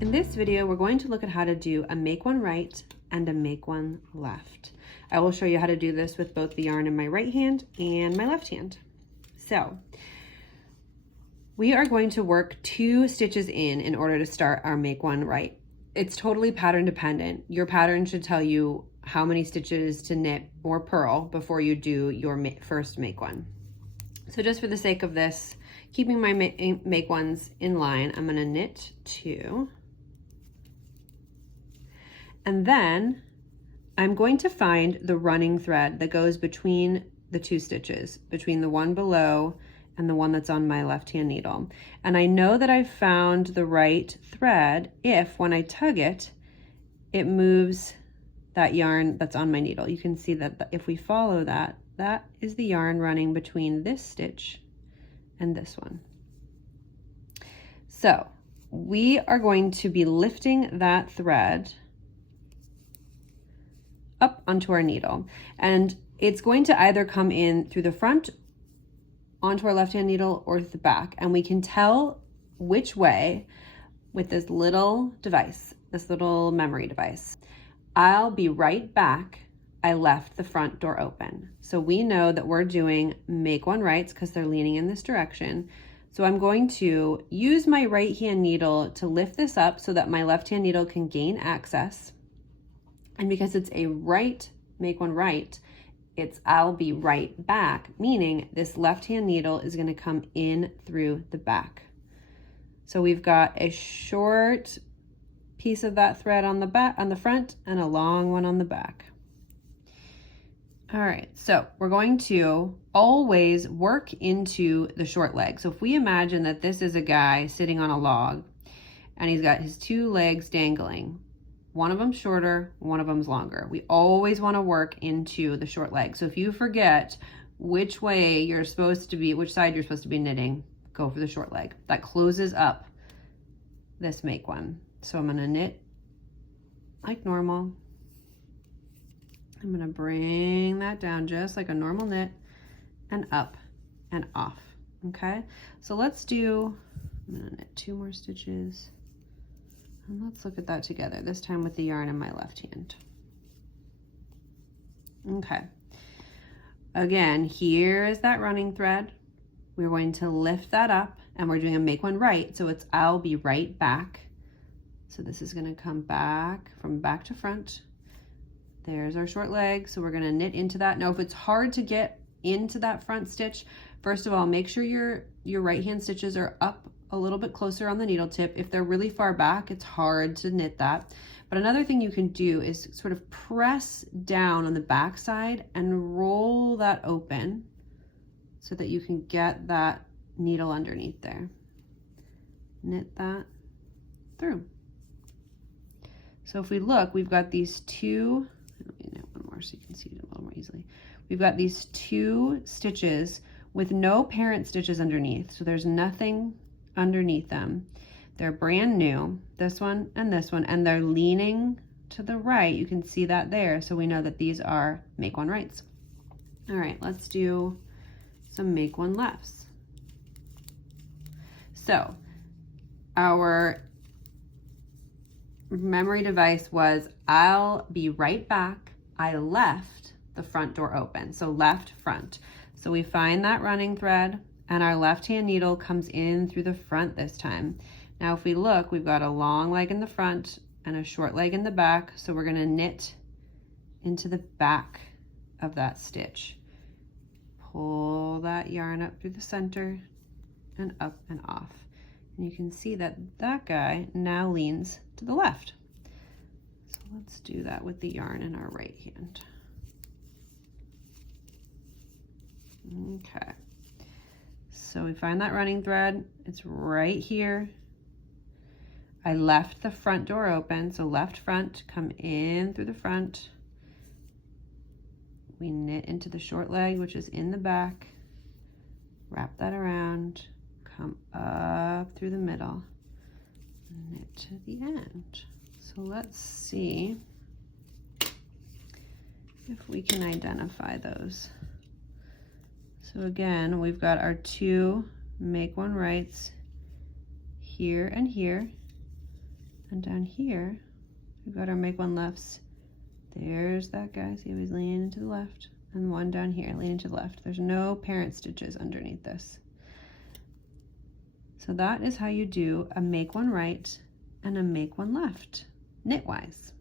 In this video, we're going to look at how to do a make one right and a make one left. I will show you how to do this with both the yarn in my right hand and my left hand. So we are going to work 2 stitches in order to start our make one right. It's totally pattern dependent. Your pattern should tell you how many stitches to knit or purl before you do your first make one. So just for the sake of this, keeping my make ones in line, I'm gonna knit 2. And then I'm going to find the running thread that goes between the 2 stitches, between the one below and the one that's on my left hand needle. And I know that I've found the right thread if, when I tug it, it moves that yarn that's on my needle. You can see that if we follow that, that is the yarn running between this stitch and this one. So we are going to be lifting that thread up onto our needle, and it's going to either come in through the front onto our left hand needle or the back, and we can tell which way with this little device, this little memory device. I'll be right back. I left the front door open, so we know that we're doing make one rights because they're leaning in this direction. So I'm going to use my right hand needle to lift this up so that my left hand needle can gain access. And because it's a right, make one right, it's I'll be right back, meaning this left hand needle is going to come in through the back. So we've got a short piece of that thread on the back, on the front, and a long one on the back. All right, so we're going to always work into the short leg. So if we imagine that this is a guy sitting on a log and he's got his 2 legs dangling, one of them's shorter, one of them's longer. We always want to work into the short leg. So if you forget which way you're supposed to be, which side you're supposed to be knitting, go for the short leg. That closes up this make one. So I'm going to knit like normal. I'm going to bring that down just like a normal knit and up and off. Okay, so let's do, I'm going to knit 2 more stitches. And let's look at that together, this time with the yarn in my left hand. Okay. Again, here is that running thread. We're going to lift that up and we're doing a make one right. So it's I'll be right back. So this is going to come back from back to front. There's our short leg. So we're going to knit into that. Now, if it's hard to get into that front stitch, first of all, make sure your right hand stitches are up a little bit closer on the needle tip. If they're really far back, it's hard to knit that. But another thing you can do is sort of press down on the back side and roll that open so that you can get that needle underneath there. Knit that through. So if we look, we've got these 2, let me knit one more so you can see it a little more easily. We've got these 2 stitches with no parent stitches underneath. So there's nothing underneath them. They're brand new, this one, and they're leaning to the right. You can see that there. So we know that these are make one rights. All right, let's do some make one lefts. So our memory device was I'll be right back. I left the front door open. So left front. So we find that running thread and our left hand needle comes in through the front this time. Now if we look, we've got a long leg in the front and a short leg in the back. So we're going to knit into the back of that stitch. Pull that yarn up through the center and up and off. And you can see that that guy now leans to the left. So let's do that with the yarn in our right hand. Okay. So we find that running thread, it's right here. I left the front door open, so left front, come in through the front. We knit into the short leg, which is in the back. Wrap that around, come up through the middle, knit to the end. So let's see if we can identify those. So again, we've got our 2 make one rights here and here. And down here, we've got our make one lefts. There's that guy, see how he's leaning to the left, and one down here leaning to the left. There's no parent stitches underneath this. So that is how you do a make one right and a make one left, knitwise.